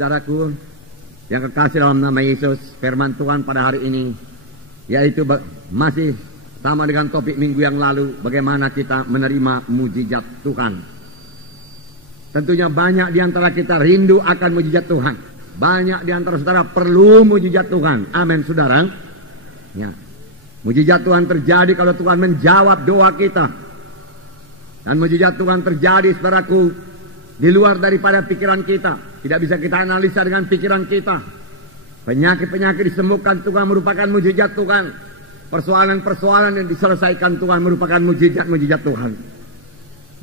Saudaraku yang kekasih dalam nama Yesus, firman Tuhan pada hari ini yaitu masih sama dengan topik minggu yang lalu, bagaimana kita menerima mujizat Tuhan. Tentunya banyak di antara kita rindu akan mujizat Tuhan. Banyak di antara saudara perlu mujizat Tuhan. Amin, saudara. Ya. Mujizat Tuhan terjadi kalau Tuhan menjawab doa kita. Dan mujizat Tuhan terjadi, saudaraku, di luar daripada pikiran kita. Tidak bisa kita analisa dengan pikiran kita. Penyakit-penyakit disembuhkan Tuhan merupakan mujizat Tuhan. Persoalan-persoalan yang diselesaikan Tuhan merupakan mujizat-mujizat Tuhan.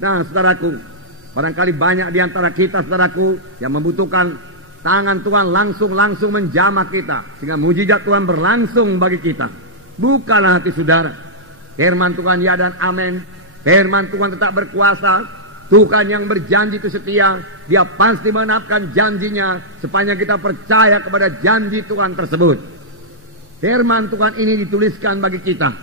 Nah, saudaraku, barangkali banyak di antara kita, saudaraku, yang membutuhkan tangan Tuhan langsung menjamah kita, sehingga mujizat Tuhan berlangsung bagi kita. Bukalah hati saudara. Firman Tuhan ya dan amin. Firman Tuhan tetap berkuasa. Tuhan yang berjanji itu setia. Dia pasti menepati janjinya sepanjang kita percaya kepada janji Tuhan tersebut. Firman Tuhan ini dituliskan bagi kita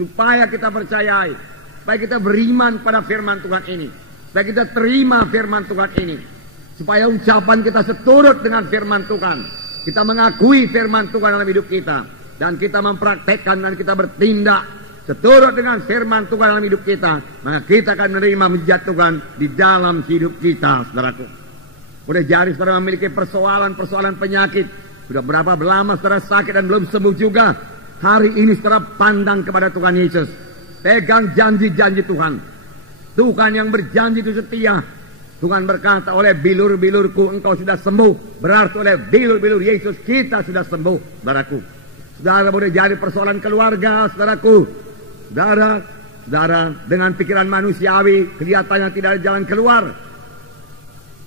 supaya kita percayai, supaya kita beriman pada firman Tuhan ini, supaya kita terima firman Tuhan ini, supaya ucapan kita seturut dengan firman Tuhan. Kita mengakui firman Tuhan dalam hidup kita, dan kita mempraktekkan dan kita bertindak seturut dengan firman Tuhan dalam hidup kita, maka kita akan menerima mujizat Tuhan di dalam hidup kita, saudaraku. Boleh jadi saudara memiliki persoalan penyakit. Sudah berapa lama saudara sakit dan belum sembuh juga. Hari ini saudara pandang kepada Tuhan Yesus. Pegang janji-janji Tuhan. Tuhan yang berjanji itu setia. Tuhan berkata, oleh bilur-bilurku engkau sudah sembuh. Berarti oleh bilur-bilur Yesus kita sudah sembuh, saudaraku. Saudara boleh jadi persoalan keluarga, saudaraku. Saudara dengan pikiran manusiawi kelihatannya tidak ada jalan keluar.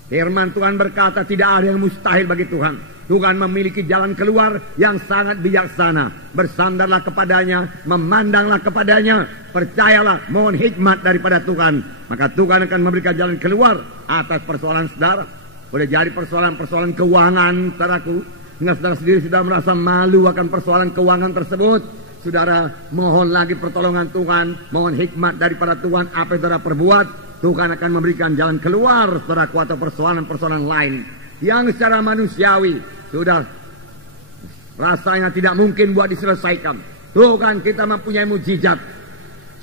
Firman Tuhan berkata tidak ada yang mustahil bagi Tuhan. Tuhan memiliki jalan keluar yang sangat bijaksana. Bersandarlah kepadanya, memandanglah kepadanya, percayalah, mohon hikmat daripada Tuhan. Maka Tuhan akan memberikan jalan keluar atas persoalan saudara. Boleh jadi persoalan-persoalan keuangan, saudaraku. Hingga saudara sendiri sudah merasa malu akan persoalan keuangan tersebut. Saudara mohon lagi pertolongan Tuhan, mohon hikmat daripada Tuhan. Apa yang saudara perbuat, Tuhan akan memberikan jalan keluar, saudaraku, atau persoalan-persoalan lain yang secara manusiawi sudah rasanya tidak mungkin buat diselesaikan. Tuhan kita mempunyai mujizat.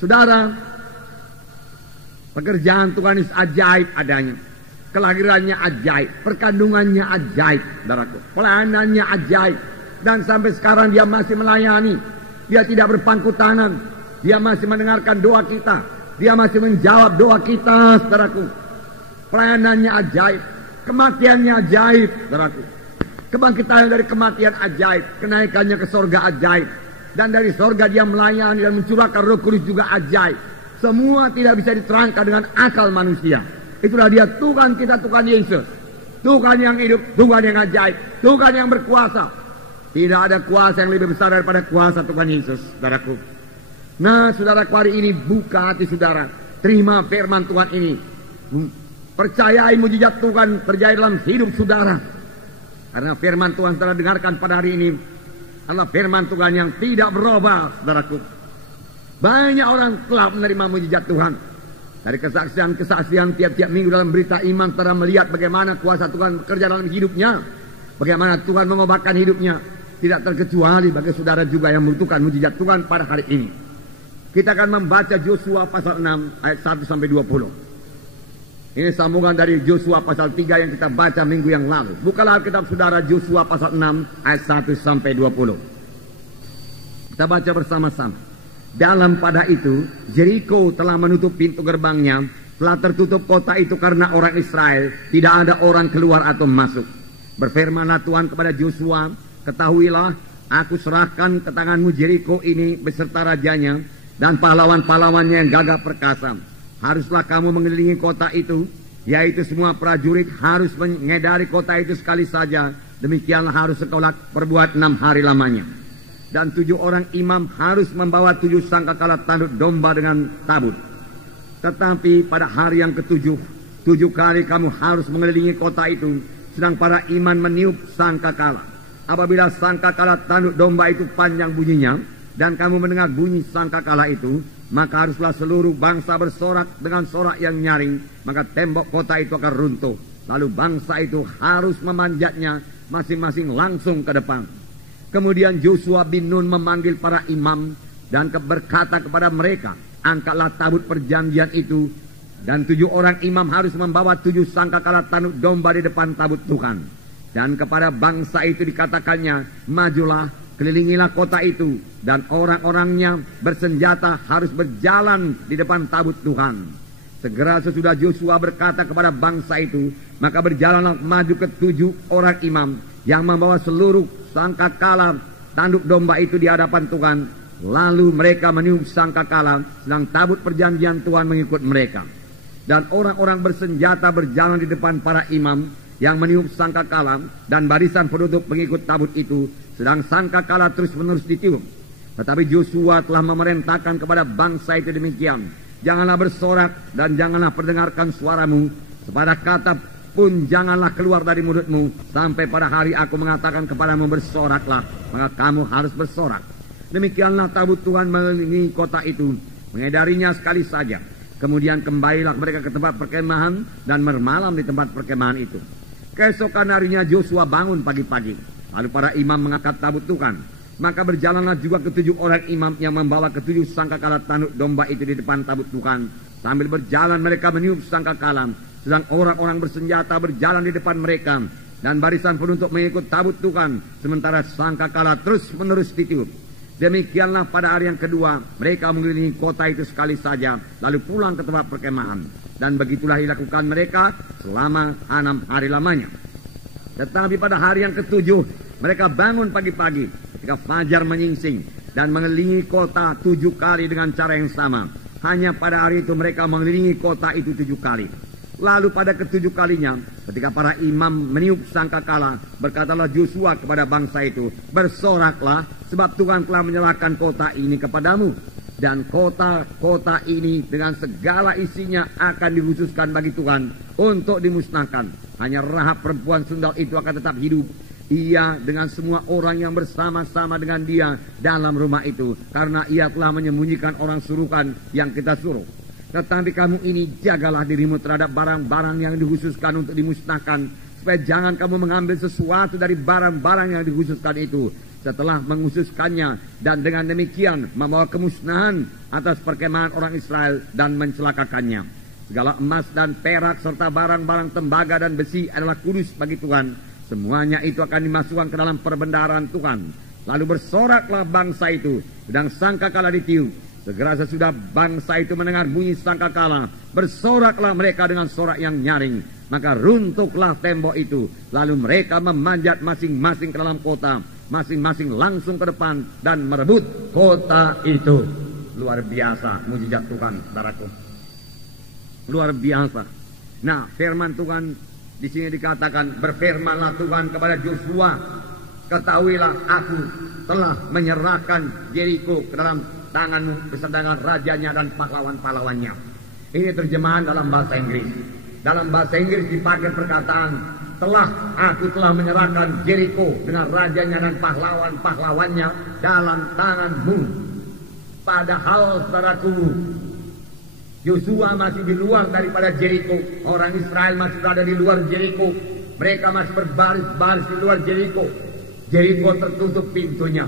Saudara, pekerjaan Tuhan ini ajaib adanya. Kelahirannya ajaib, perkandungannya ajaib, saudaraku. Pelayanannya ajaib. Dan sampai sekarang dia masih melayani. Dia tidak berpangku tangan. Dia masih mendengarkan doa kita. Dia masih menjawab doa kita, saudaraku. Pelayanannya ajaib. Kematiannya ajaib, saudaraku. Kebangkitan dari kematian ajaib. Kenaikannya ke sorga ajaib. Dan dari sorga dia melayani dan mencurahkan Roh Kudus juga ajaib. Semua tidak bisa diterangkan dengan akal manusia. Itulah dia Tuhan kita, Tuhan Yesus. Tuhan yang hidup, Tuhan yang ajaib, Tuhan yang berkuasa. Tidak ada kuasa yang lebih besar daripada kuasa Tuhan Yesus, saudaraku. Nah, saudaraku, hari ini buka hati saudara. Terima firman Tuhan ini. Percayai mujizat Tuhan terjadi dalam hidup saudara. Karena firman Tuhan saudara dengarkan pada hari ini adalah firman Tuhan yang tidak berubah, saudaraku. Banyak orang telah menerima mujizat Tuhan. Dari kesaksian-kesaksian tiap-tiap minggu dalam berita iman, saudara melihat bagaimana kuasa Tuhan bekerja dalam hidupnya. Bagaimana Tuhan mengobatkan hidupnya. Tidak terkecuali bagi saudara juga yang membutuhkan mujizat Tuhan pada hari ini. Kita akan membaca Yosua pasal 6 ayat 1 sampai 20. Ini sambungan dari Yosua pasal 3 yang kita baca minggu yang lalu. Bukalah Alkitab saudara, Yosua pasal 6 ayat 1 sampai 20. Kita baca bersama-sama. Dalam pada itu, Jericho telah menutup pintu gerbangnya, telah tertutup kota itu karena orang Israel, tidak ada orang keluar atau masuk. Berfirmanlah Tuhan kepada Yosua, ketahuilah, aku serahkan ke tanganmu Jericho ini beserta rajanya dan pahlawan-pahlawannya yang gagah perkasa. Haruslah kamu mengelilingi kota itu, yaitu semua prajurit harus mengedari kota itu sekali saja. Demikianlah harus engkau perbuat 6 hari lamanya. Dan 7 orang imam harus membawa 7 sangkakala tanduk domba dengan tabut. Tetapi pada hari yang ke-7, 7 kali kamu harus mengelilingi kota itu, sedang para imam meniup sangkakala. Apabila sangkakala tanduk domba itu panjang bunyinya, dan kamu mendengar bunyi sangkakala itu, maka haruslah seluruh bangsa bersorak dengan sorak yang nyaring, maka tembok kota itu akan runtuh. Lalu bangsa itu harus memanjatnya masing-masing langsung ke depan. Kemudian Yosua bin Nun memanggil para imam dan berkata kepada mereka, angkatlah tabut perjanjian itu, dan 7 orang imam harus membawa 7 sangkakala tanduk domba di depan tabut Tuhan. Dan kepada bangsa itu dikatakannya, majulah, kelilingilah kota itu, dan orang-orangnya bersenjata harus berjalan di depan tabut Tuhan. Segera sesudah Yosua berkata kepada bangsa itu, maka berjalanlah maju ke 7 orang imam yang membawa seluruh sangkakala tanduk domba itu di hadapan Tuhan. Lalu mereka meniup sangkakala, sedang tabut perjanjian Tuhan mengikut mereka. Dan orang-orang bersenjata berjalan di depan para imam yang meniup sangkakala, dan barisan penutup pengikut tabut itu, sedang sangkakala terus-menerus ditiup. Tetapi Yosua telah memerintahkan kepada bangsa itu demikian, janganlah bersorak dan janganlah perdengarkan suaramu, sepada kata pun janganlah keluar dari mulutmu, sampai pada hari aku mengatakan kepadamu bersoraklah, maka kamu harus bersorak. Demikianlah tabut Tuhan mengelilingi kota itu, mengedarinya sekali saja. Kemudian kembalilah mereka ke tempat perkemahan dan bermalam di tempat perkemahan itu. Keesokan harinya Yosua bangun pagi-pagi, lalu para imam mengangkat tabut Tuhan. Maka berjalanlah juga ke 7 orang imam yang membawa ke 7 sangkakala tanduk domba itu di depan tabut Tuhan. Sambil berjalan mereka meniup sangkakala, sedang orang-orang bersenjata berjalan di depan mereka, dan barisan penutup mengikut tabut Tuhan, sementara sangkakala terus-menerus ditiup. Demikianlah pada hari yang kedua mereka mengelilingi kota itu sekali saja, lalu pulang ke tempat perkemahan. Dan begitulah dilakukan mereka selama 6 hari lamanya. Tetapi pada hari yang ke-7 mereka bangun pagi-pagi ketika fajar menyingsing dan mengelilingi kota 7 kali dengan cara yang sama. Hanya pada hari itu mereka mengelilingi kota itu 7 kali. Lalu pada ke-7 kalinya, ketika para imam meniup sangkakala, berkatalah Yosua kepada bangsa itu, bersoraklah, sebab Tuhan telah menyerahkan kota ini kepadamu. Dan kota ini dengan segala isinya akan dikhususkan bagi Tuhan untuk dimusnahkan. Hanya Rahab perempuan sundal itu akan tetap hidup, ia dengan semua orang yang bersama-sama dengan dia dalam rumah itu, karena ia telah menyembunyikan orang suruhan yang kita suruh. Tetapi kamu ini jagalah dirimu terhadap barang-barang yang dikhususkan untuk dimusnahkan, supaya jangan kamu mengambil sesuatu dari barang-barang yang dikhususkan itu setelah mengkhususkannya, dan dengan demikian membawa kemusnahan atas perkemahan orang Israel dan mencelakakannya. Segala emas dan perak serta barang-barang tembaga dan besi adalah kudus bagi Tuhan. Semuanya itu akan dimasukkan ke dalam perbendaharaan Tuhan. Lalu bersoraklah bangsa itu, sedang sangkakala ditiup. Segera sesudah bangsa itu mendengar bunyi sangkakala, bersoraklah mereka dengan sorak yang nyaring. Maka runtuhlah tembok itu, lalu mereka memanjat masing-masing ke dalam kota, masing-masing langsung ke depan dan merebut kota itu. Luar biasa mujizat Tuhan, saudaraku. Luar biasa. Nah, firman Tuhan di sini dikatakan, berfirmanlah Tuhan kepada Yosua, ketahuilah aku telah menyerahkan Yeriko ke dalam tanganmu beserta dengan rajanya dan pahlawan-pahlawannya. Ini terjemahan dalam bahasa Inggris. Dalam bahasa Inggris dipakai perkataan, aku telah menyerahkan Yeriko dengan rajanya dan pahlawan-pahlawannya dalam tanganmu. Padahal saudaraku, Yosua masih di luar daripada Yeriko. Orang Israel masih berada di luar Yeriko. Mereka masih berbaris-baris di luar Yeriko. Yeriko tertutup pintunya.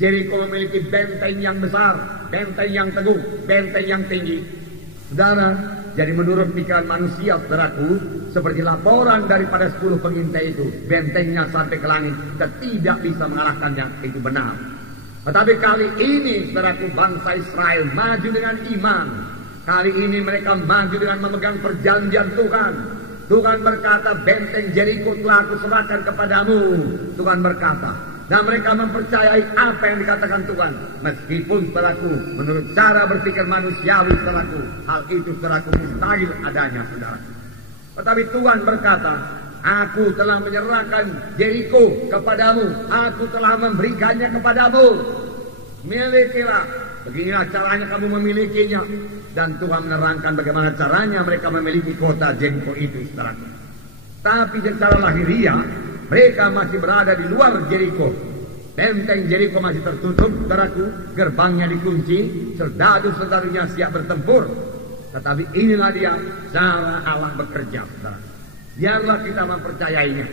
Yeriko memiliki benteng yang besar, benteng yang teguh, benteng yang tinggi. Saudara, jadi menurut pikiran manusia, saudaraku, seperti laporan daripada 10 pengintai itu, bentengnya sampai ke langit, dan tidak bisa mengalahkannya. Itu benar. Tetapi kali ini, saudaraku, bangsa Israel maju dengan iman. Kali ini mereka maju dengan memegang perjanjian Tuhan. Tuhan berkata, benteng Yeriko telah aku serahkan kepadamu. Tuhan berkata, dan mereka mempercayai apa yang dikatakan Tuhan. Meskipun saudaraku, menurut cara berpikir manusiawi saudaraku, hal itu saudaraku mustahil adanya saudaraku. Tetapi Tuhan berkata, aku telah menyerahkan Yeriko kepadamu. Aku telah memberikannya kepadamu. Milikilah. Beginilah caranya kamu memilikinya. Dan Tuhan menerangkan bagaimana caranya mereka memiliki kota Yeriko itu saudaraku. Tapi secara lahiriah mereka masih berada di luar Yeriko. Benteng Yeriko masih tertutup, saudaraku. Gerbangnya dikunci, serdadu-serdadunya siap bertempur. Tetapi inilah dia cara Allah bekerja, saudara. Biarlah kita mempercayainya.